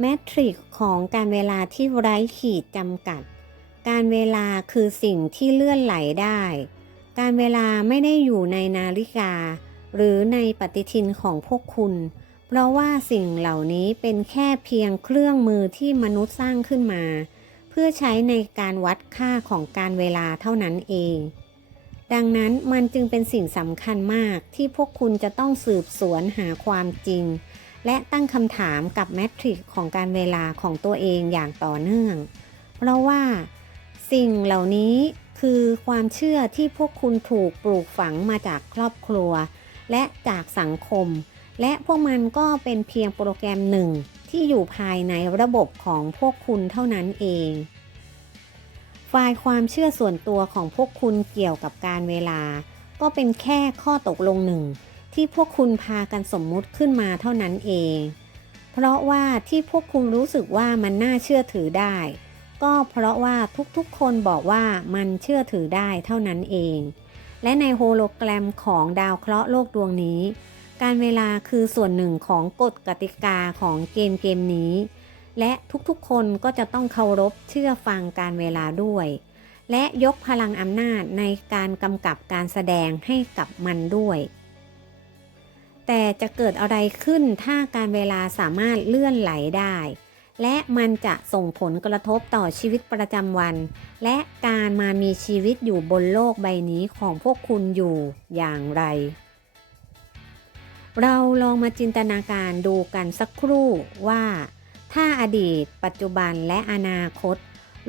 แมทริกของการเวลาที่ไร้ขีดจำกัด การเวลาคือสิ่งที่เลื่อนไหลได้ การเวลาไม่ได้อยู่ในนาฬิกา หรือในปฏิทินของพวกคุณ เพราะว่าสิ่งเหล่านี้เป็นแค่เพียงเครื่องมือที่มนุษย์สร้างขึ้นมา เพื่อใช้ในการวัดค่าของการเวลาเท่านั้นเอง ดังนั้นมันจึงเป็นสิ่งสำคัญมากที่พวกคุณจะต้องสืบสวนหาความจริง และตั้งคำถามกับแมทริกของการเวลาของตัวเองอย่างต่อเนื่อง เพราะว่าสิ่งเหล่านี้คือความเชื่อที่พวกคุณถูกปลูกฝังมาจากครอบครัว และจากสังคม และพวกมันก็เป็นเพียงโปรแกรมหนึ่งที่อยู่ภายในระบบของพวกคุณเท่านั้นเอง ไฟล์ความเชื่อส่วนตัวของพวกคุณเกี่ยวกับการเวลา ก็เป็นแค่ข้อตกลงหนึ่ง ที่พวกคุณพากันสมมุติขึ้นมาเท่านั้นเอง เพราะว่าที่พวกคุณรู้สึกว่ามันน่าเชื่อถือได้ ก็เพราะว่าทุกๆคนบอกว่ามันเชื่อถือได้เท่านั้นเอง และในโฮโลแกรมของดาวเคราะห์โลกดวงนี้ การเวลาคือส่วนหนึ่งของกฎกติกาของเกมเกมนี้ และทุกๆคนก็จะต้องเคารพเชื่อฟังการเวลาด้วย และยกพลังอำนาจในการกำกับการแสดงให้กับมันด้วย แต่จะเกิดอะไรขึ้นถ้าการเวลาสามารถเลื่อนไหลได้ และมันจะส่งผลกระทบต่อชีวิตประจำวัน และการมามีชีวิตอยู่บนโลกใบนี้ของพวกคุณอยู่อย่างไร เราลองมาจินตนาการดูกันสักครู่ว่า ถ้าอดีต ปัจจุบันและอนาคต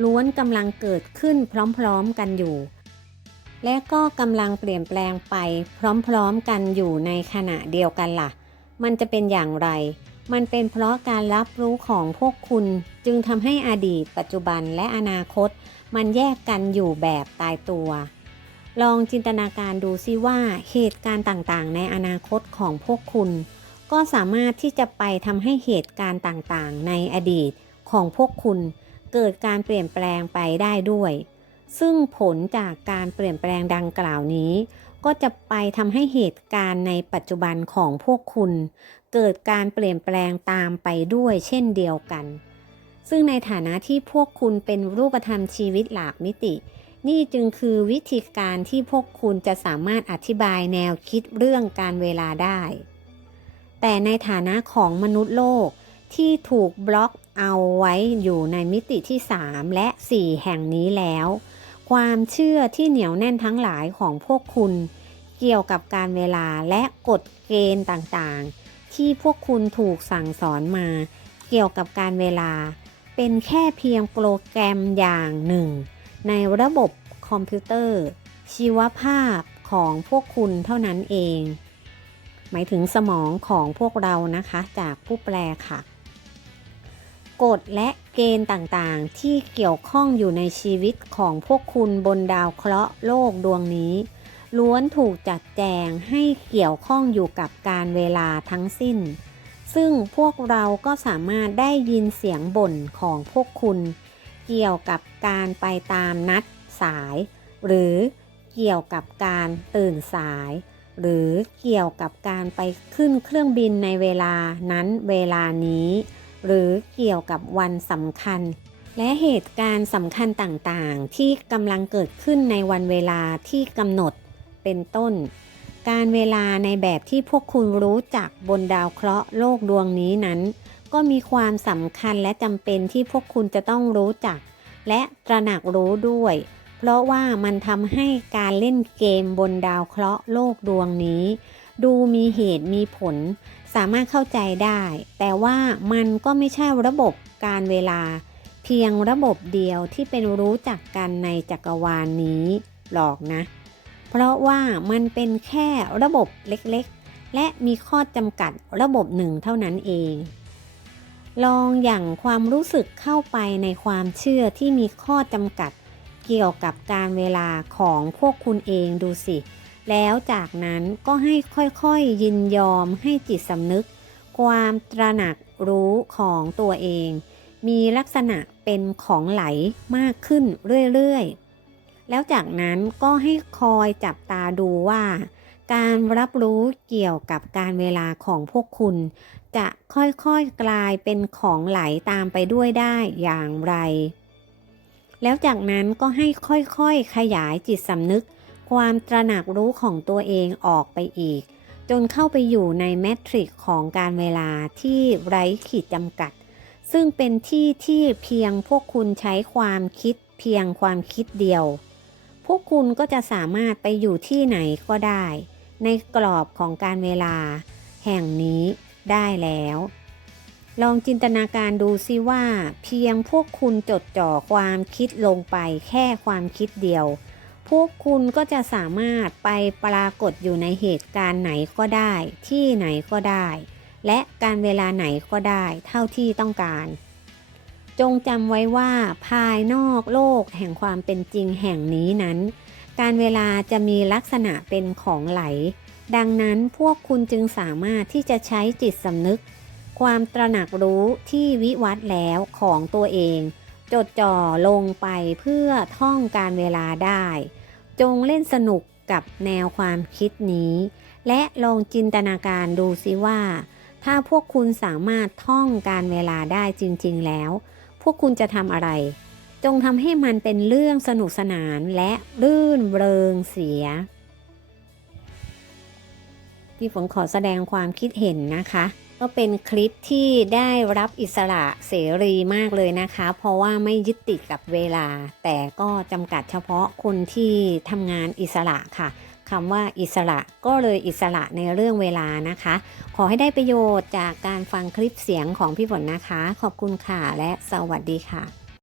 ล้วนกำลังเกิดขึ้นพร้อมๆกันอยู่ และก็กำลังเปลี่ยนแปลงไปพร้อมๆกันอยู่ในขณะเดียวกันล่ะ มันจะเป็นอย่างไร มันเป็นเพราะการรับรู้ของพวกคุณจึงทำให้อดีต ปัจจุบันและอนาคต มันแยกกันอยู่แบบตายตัว ลองจินตนาการดูซิว่าเหตุการณ์ต่างๆ ในอนาคตของพวกคุณ ก็สามารถที่จะไปทำให้เหตุการณ์ต่างๆ ในอดีตของพวกคุณ เกิดการเปลี่ยนแปลงไปได้ด้วย ซึ่งผลจากการเปลี่ยนแปลงดังกล่าวนี้ ก็จะไปทำให้เหตุการณ์ในปัจจุบันของพวกคุณ เกิดการเปลี่ยนแปลงตามไปด้วยเช่นเดียวกัน ซึ่งในฐานะที่พวกคุณเป็นรูปธรรมชีวิตหลากมิติ นี่จึงคือวิธีการที่พวกคุณจะสามารถอธิบายแนวคิดเรื่องการเวลาได้ แต่ในฐานะของมนุษย์โลกที่ถูกบล็อกเอาไว้อยู่ในมิติที่ 3 และ 4 แห่งนี้แล้ว ความเชื่อที่เหนียวแน่นทั้งหลายของพวกคุณ เกี่ยวกับการเวลาและกฎเกณฑ์ต่างๆ ที่พวกคุณถูกสั่งสอนมา เกี่ยวกับการเวลา เป็นแค่เพียงโปรแกรมอย่างหนึ่ง ในระบบคอมพิวเตอร์ ชีวภาพของพวกคุณเท่านั้นเอง หมายถึงสมองของพวกเรานะคะจากผู้แปลค่ะ กฎและเกณฑ์ต่างๆ ที่เกี่ยวข้องอยู่ในชีวิตของพวกคุณบนดาวเคราะห์โลกดวงนี้ ล้วนถูกจัดแจงให้เกี่ยวข้องอยู่กับการเวลาทั้งสิ้น ซึ่งพวกเราก็สามารถได้ยินเสียงบ่นของพวกคุณ เกี่ยวกับการไปตามนัดสาย หรือเกี่ยวกับการตื่นสาย หรือเกี่ยวกับการไปขึ้นเครื่องบินในเวลานั้นเวลานี้ หรือเกี่ยวกับวันสำคัญ และเหตุการณ์สำคัญต่างๆ ที่กำลังเกิดขึ้นในวันเวลาที่กำหนดเป็นต้น การเวลาในแบบที่พวกคุณรู้จักบนดาวเคราะห์โลกดวงนี้นั้น ก็มีความสำคัญและจำเป็นที่พวกคุณจะต้องรู้จัก และตระหนักรู้ด้วย เพราะว่ามันทำให้การเล่นเกมบนดาวเคราะห์โลกดวงนี้ ดูมีเหตุมีผล สามารถเข้าใจได้ แต่ว่ามันก็ไม่ใช่ระบบการเวลา เพียงระบบเดียวที่เป็นรู้จักกันในจักรวาลนนี้หรอกนะ เพราะว่ามันเป็นแค่ระบบเล็กๆ และมีข้อจำกัดระบบหนึ่งเท่านั้นเอง ลองอย่างความรู้สึกเข้าไปในความเชื่อที่มีข้อจำกัดเกี่ยวกับการเวลาของพวกคุณเองดูสิ แล้วจากนั้นก็ให้ค่อยๆยินยอมให้จิตสำนึก ความตระหนักรู้ของตัวเอง มีลักษณะเป็นของไหลมากขึ้นเรื่อยๆ แล้วจากนั้นก็ให้คอยจับตาดูว่า การรับรู้เกี่ยวกับการเวลาของพวกคุณจจะค่อยๆกลายเป็นของไหลตามไปด้วยได้อย่างไร แล้วจากนั้นก็ให้ค่อยๆขยายจิตสำนึก ความตระหนักรู้ของตัวเองออกไปอีก จนเข้าไปอยู่ในแมทริกของการเวลาที่ไร้ขีดจำกัด ซึ่งเป็นที่ที่เพียงพวกคุณใช้ความคิดเพียงความคิดเดียว พวกคุณก็จะสามารถไปอยู่ที่ไหนก็ได้ ในกรอบของการเวลา แห่งนี้ได้แล้ว ลองจินตนาการดูซิว่า เพียงพวกคุณจดจ่อความคิดลงไปแค่ความคิดเดียว พวกคุณก็จะสามารถไปปรากฏอยู่ในเหตุการณ์ไหนก็ได้ ที่ไหนก็ได้ และการเวลาไหนก็ได้ เท่าที่ต้องการ จงจำไว้ว่าภายนอกโลกแห่งความเป็นจริงแห่งนี้นั้น การเวลาจะมีลักษณะเป็นของไหล ดังนั้นพวกคุณจึงสามารถที่จะใช้จิตสำนึก ความตระหนักรู้ที่วิวัฒน์แล้วของตัวเอง จดจ่อลงไปเพื่อท่องการเวลาได้ จงเล่นสนุกกับแนวความคิดนี้ และลองจินตนาการดูซิว่า ถ้าพวกคุณสามารถท่องการเวลาได้จริง ๆ แล้ว พวกคุณจะทำอะไร จงทำให้มันเป็นเรื่องสนุกสนานและรื่นเริงเสียพี่ฝนขอแสดงความคิดเห็นนะคะ ก็เป็นคลิปที่ได้รับอิสระเสรีมากเลยนะคะ เพราะว่าไม่ยึดติดกับเวลา แต่ก็จำกัดเฉพาะคนที่ทำงานอิสระค่ะคำว่าอิสระก็เลยอิสระในเรื่องเวลานะคะ ขอให้ได้ประโยชน์จากการฟังคลิปเสียงของพี่ฝนนะคะ ขอบคุณค่ะและสวัสดีค่ะ